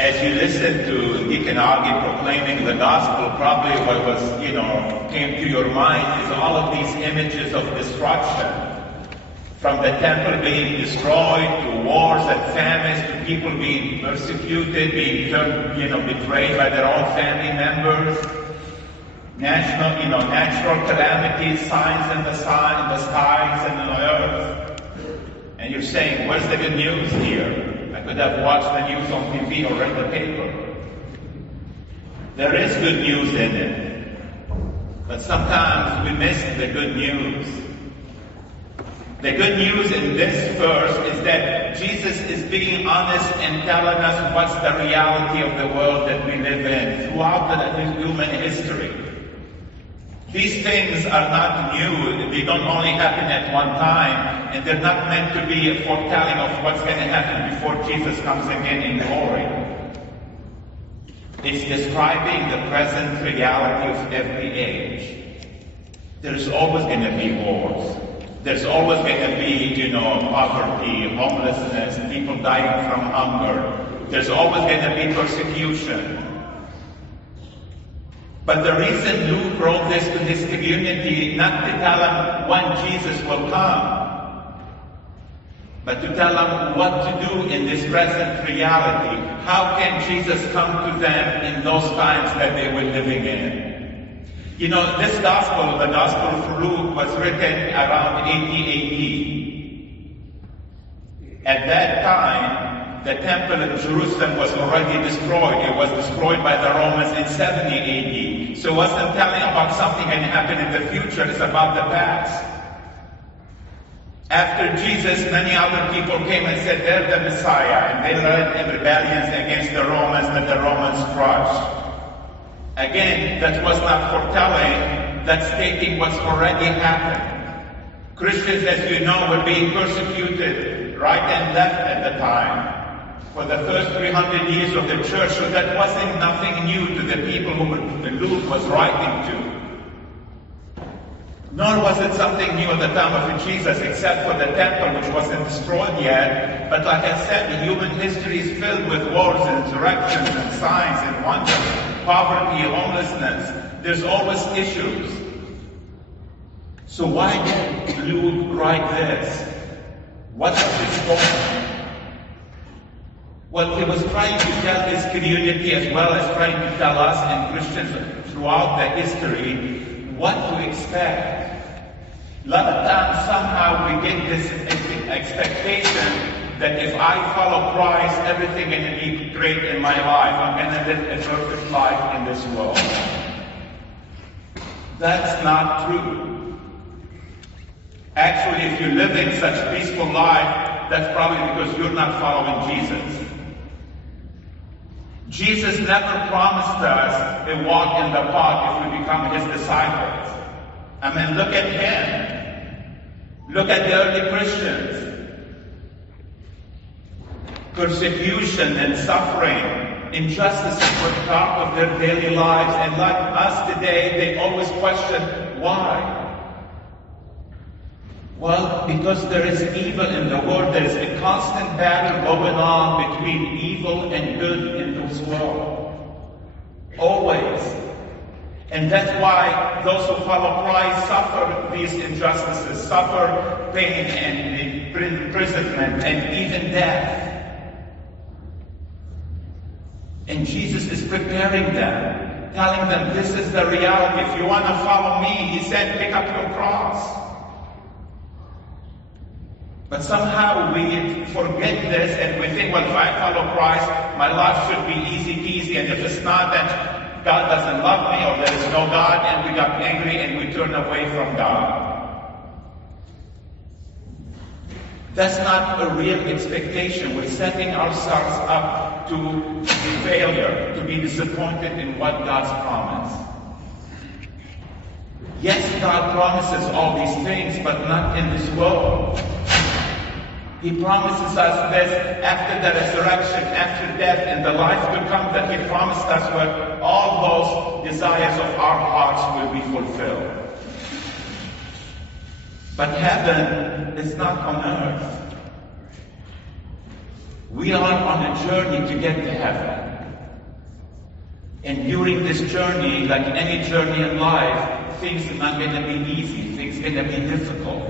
As you listen to Deacon Augie proclaiming the gospel, probably what was, came to your mind is all of these images of destruction. From the temple being destroyed, to wars and famines, to people being persecuted, being betrayed by their own family members. Natural calamities, signs in the skies and on earth. And you're saying, where's the good news here? I could have watched the news on TV or read the paper. There is good news in it. But sometimes we miss the good news. The good news in this verse is that Jesus is being honest and telling us what's the reality of the world that we live in throughout the human history. These things are not new. They don't only happen at one time, and they're not meant to be a foretelling of what's going to happen before Jesus comes again in glory. It's describing the present reality of every age. There's always going to be wars. There's always going to be, poverty, homelessness, people dying from hunger. There's always going to be persecution. But the reason Luke wrote this to his community, not to tell them when Jesus will come, but to tell them what to do in this present reality. How can Jesus come to them in those times that they were living in? This gospel, the Gospel of Luke, was written around 80 AD. At that time, the temple in Jerusalem was already destroyed. It was destroyed by the Romans in 70 AD. So it wasn't telling about something going to happen in the future, it's about the past. After Jesus, many other people came and said they're the Messiah, and they led in rebellions against the Romans that the Romans crushed. Again, that was not foretelling, that's stating what's already happened. Christians, as you know, were being persecuted right and left at the time for the first 300 years of the church, so that wasn't nothing new to the people who Luke was writing to. Nor was it something new at the time of Jesus, except for the temple, which wasn't destroyed yet. But like I said, human history is filled with wars and insurrections and signs and wonders, poverty, homelessness. There's always issues. So why did Luke write this? What's his point? Well, he was trying to tell his community as well as trying to tell us and Christians throughout the history what to expect. A lot of times somehow we get this expectation that if I follow Christ, everything is going to be great in my life. I'm going to live a perfect life in this world. That's not true. Actually, if you're living such a peaceful life, that's probably because you're not following Jesus. Jesus never promised us a walk in the park if we become his disciples. I mean, look at him. Look at the early Christians. Persecution and suffering, injustices were part of their daily lives. And like us today, they always question, why? Well, because there is evil in the world. There is a constant battle going on between evil and good in this world. Always. And that's why those who follow Christ suffer these injustices, suffer pain and imprisonment and even death. And Jesus is preparing them, telling them this is the reality. If you want to follow me, he said, pick up your cross. But somehow we forget this and we think, well, if I follow Christ, my life should be easy peasy. And if it's not, then God doesn't love me or there is no God, and we got angry and we turn away from God. That's not a real expectation. We're setting ourselves up to failure, to be disappointed in what God's promised. Yes, God promises all these things, but not in this world. He promises us this after the resurrection, after death, and the life to come that he promised us, where all those desires of our hearts will be fulfilled. But heaven is not on earth. We are on a journey to get to heaven. And during this journey, like any journey in life, things are not going to be easy. Things are going to be difficult.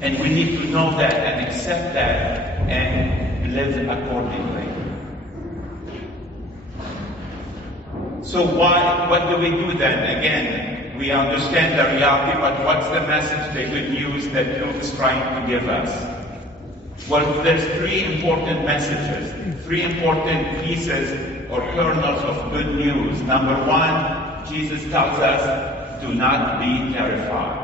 And we need to know that and accept that and live accordingly. So what do we do then? Again, we understand the reality, but what's the message, the good news that Luke is trying to give us? Well, there's three important messages, three important pieces or kernels of good news. Number one, Jesus tells us, do not be terrified.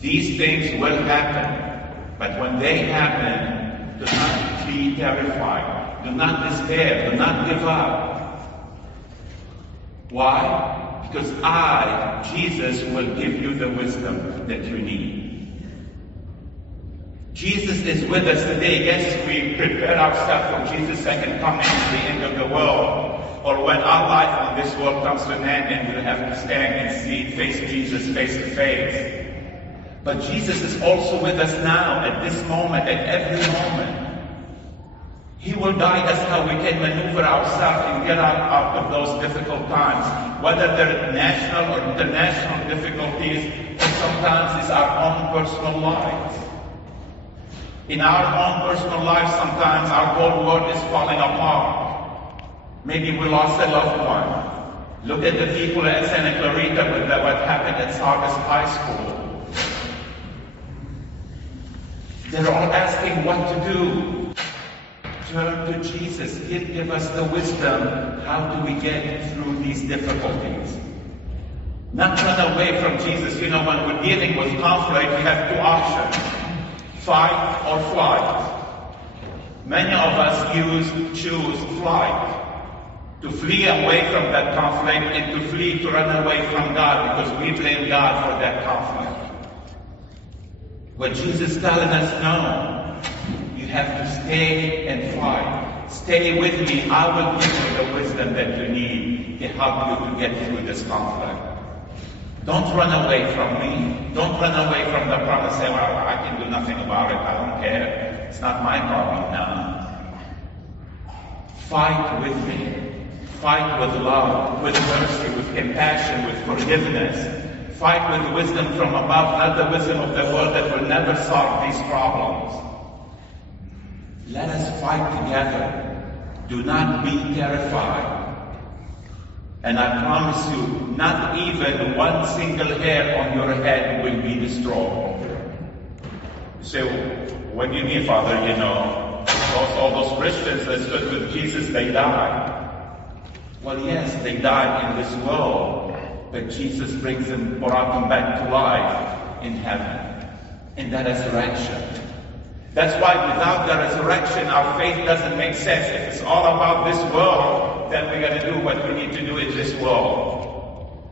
These things will happen, but when they happen, do not be terrified. Do not despair. Do not give up. Why? Because I, Jesus, will give you the wisdom that you need. Jesus is with us today. Yes, we prepare ourselves for Jesus' second coming at the end of the world, or when our life on this world comes to an end and we'll have to stand and face Jesus face to face. But Jesus is also with us now, at this moment, at every moment. He will guide us how we can maneuver ourselves and get out of those difficult times, whether they're national or international difficulties, or sometimes it's our own personal lives. In our own personal lives, sometimes our whole world is falling apart. Maybe we lost a loved one. Look at the people at Santa Clarita with what happened at Saugus High School. They're all asking what to do. Turn to Jesus. He'll give us the wisdom. How do we get through these difficulties? Not run away from Jesus. You know, when we're dealing with conflict, we have two options. Fight or flight. Many of us choose flight. To flee away from that conflict and to flee to run away from God because we blame God for that conflict. What Jesus is telling us, no. You have to stay and fight. Stay with me. I will give you the wisdom that you need to help you to get through this conflict. Don't run away from me. Don't run away from the promise. Say, well, I can do nothing about it. I don't care. It's not my problem now. Fight with me. Fight with love, with mercy, with compassion, with forgiveness. Fight with wisdom from above, not the wisdom of the world that will never solve these problems. Let us fight together. Do not be terrified. And I promise you, not even one single hair on your head will be destroyed. You say, what do you mean, Father? You know, all those Christians that stood with Jesus, they died. Well, yes, they died in this world, but Jesus brought them back to life in heaven, in the resurrection. That's why without the resurrection, our faith doesn't make sense. If it's all about this world, then we got to do what we need to do in this world.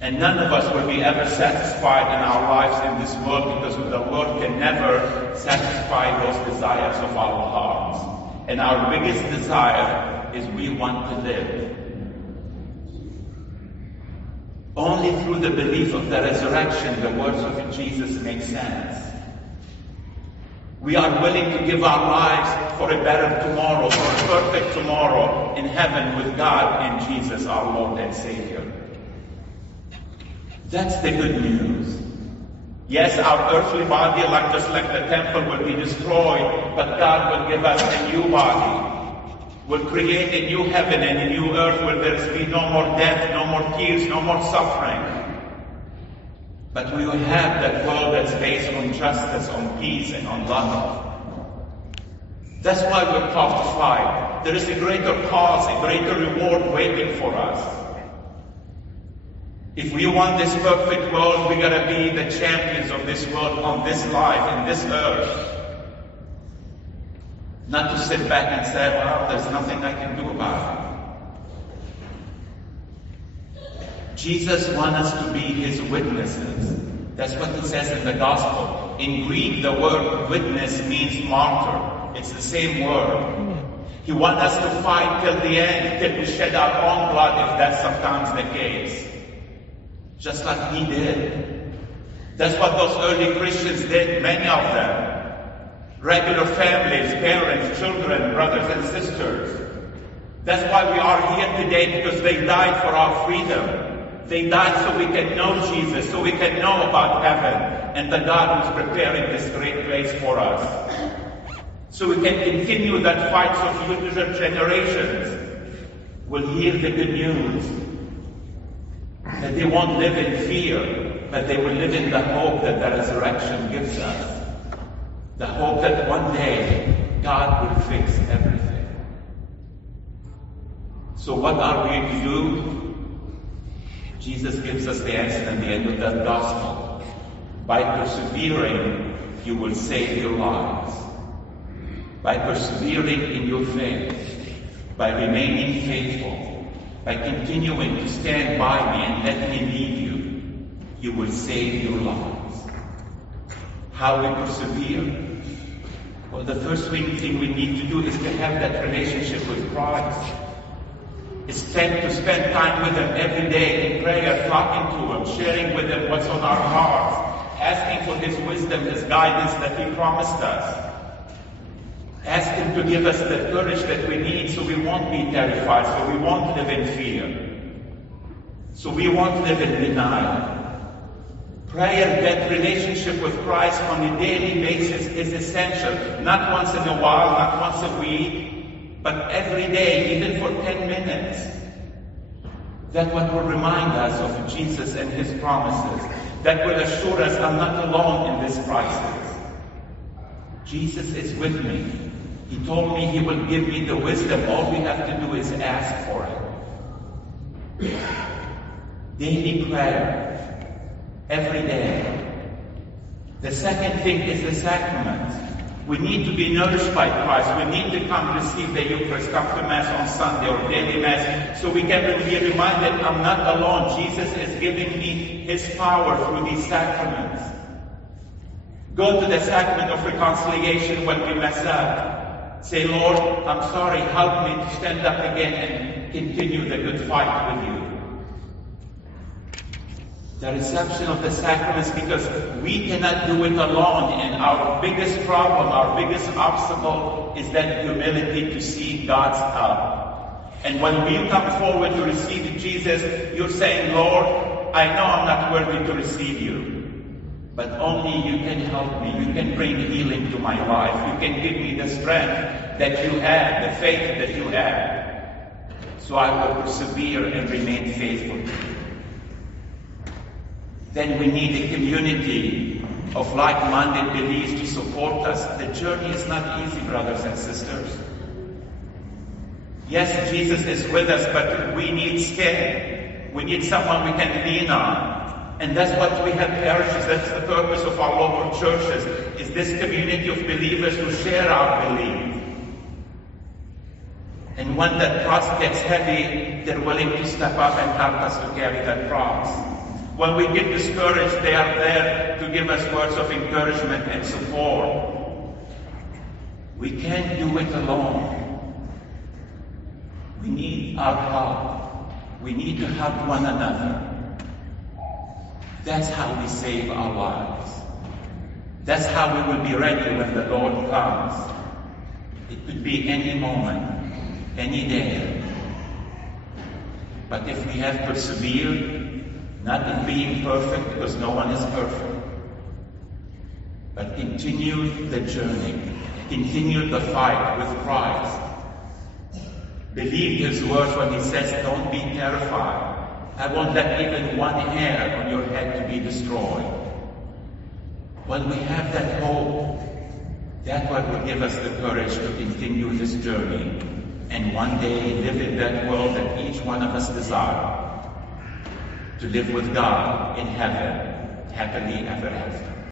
And none of us will be ever satisfied in our lives in this world because the world can never satisfy those desires of our hearts. And our biggest desire is we want to live. Only through the belief of the resurrection, the words of Jesus make sense. We are willing to give our lives for a better tomorrow, for a perfect tomorrow in heaven with God and Jesus, our Lord and Savior. That's the good news. Yes, our earthly body, just like the temple, will be destroyed, but God will give us a new body. Will create a new heaven and a new earth where there will be no more death, no more tears, no more suffering. But we will have that world that's based on justice, on peace, and on love. That's why we're called to fight. There is a greater cause, a greater reward waiting for us. If we want this perfect world, we gotta be the champions of this world on this life, in this earth. Not to sit back and say, well, there's nothing I can do about it. Jesus wants us to be his witnesses. That's what it says in the gospel. In Greek, the word witness means martyr. It's the same word. He wants us to fight till the end, till we shed our own blood, if that's sometimes the case. Just like he did. That's what those early Christians did, many of them. regular families, parents, children, brothers and sisters. That's why we are here today, because they died for our freedom. They died so we can know Jesus, so we can know about heaven and the God who's preparing this great place for us. So we can continue that fight so future generations will hear the good news. That they won't live in fear, but they will live in the hope that the resurrection gives us. The hope that one day God will fix everything. So what are we to do? Jesus gives us the answer at the end of that gospel. By persevering, you will save your lives. By persevering in your faith, by remaining faithful, by continuing to stand by me and let me lead you, you will save your lives. How we persevere? Well, the first thing we need to do is to have that relationship with Christ. It's to spend time with Him every day in prayer, talking to Him, sharing with Him what's on our hearts, asking for His wisdom, His guidance that He promised us. Ask Him to give us the courage that we need so we won't be terrified, so we won't live in fear, so we won't live in denial. Prayer, that relationship with Christ on a daily basis is essential. Not once in a while, not once a week, but every day, even for 10 minutes. That what will remind us of Jesus and His promises. That will assure us I'm not alone in this crisis. Jesus is with me. He told me He will give me the wisdom. All we have to do is ask for it. Daily prayer. Every day. The second thing is the sacraments. We need to be nourished by Christ. We need to come receive the Eucharist, come to Mass on Sunday or daily Mass, so we can be reminded I'm not alone. Jesus is giving me His power through these sacraments. Go to the sacrament of reconciliation when we mess up. Say, Lord, I'm sorry, help me to stand up again and continue the good fight with you. The reception of the sacraments, because we cannot do it alone, and our biggest problem, our biggest obstacle is that humility to see God's help. And when we come forward to receive Jesus, you're saying, Lord, I know I'm not worthy to receive you, but only you can help me. You can bring healing to my life. You can give me the strength that you have, the faith that you have. So I will persevere and remain faithful to you. Then we need a community of like-minded beliefs to support us. The journey is not easy, brothers and sisters. Yes, Jesus is with us, but we need skin. We need someone we can lean on. And that's what we have parishes. That's the purpose of our local churches, is this community of believers who share our belief. And when that cross gets heavy, they're willing to step up and help us to carry that cross. When we get discouraged, they are there to give us words of encouragement and support. We can't do it alone. We need our help. We need to help one another. That's how we save our lives. That's how we will be ready when the Lord comes. It could be any moment, any day. But if we have persevered, not in being perfect, because no one is perfect, but continue the journey, continue the fight with Christ. Believe His words when He says, don't be terrified. I won't let even one hair on your head to be destroyed. When we have that hope, that's what will give us the courage to continue this journey and one day live in that world that each one of us desires. To live with God in heaven, happily ever after.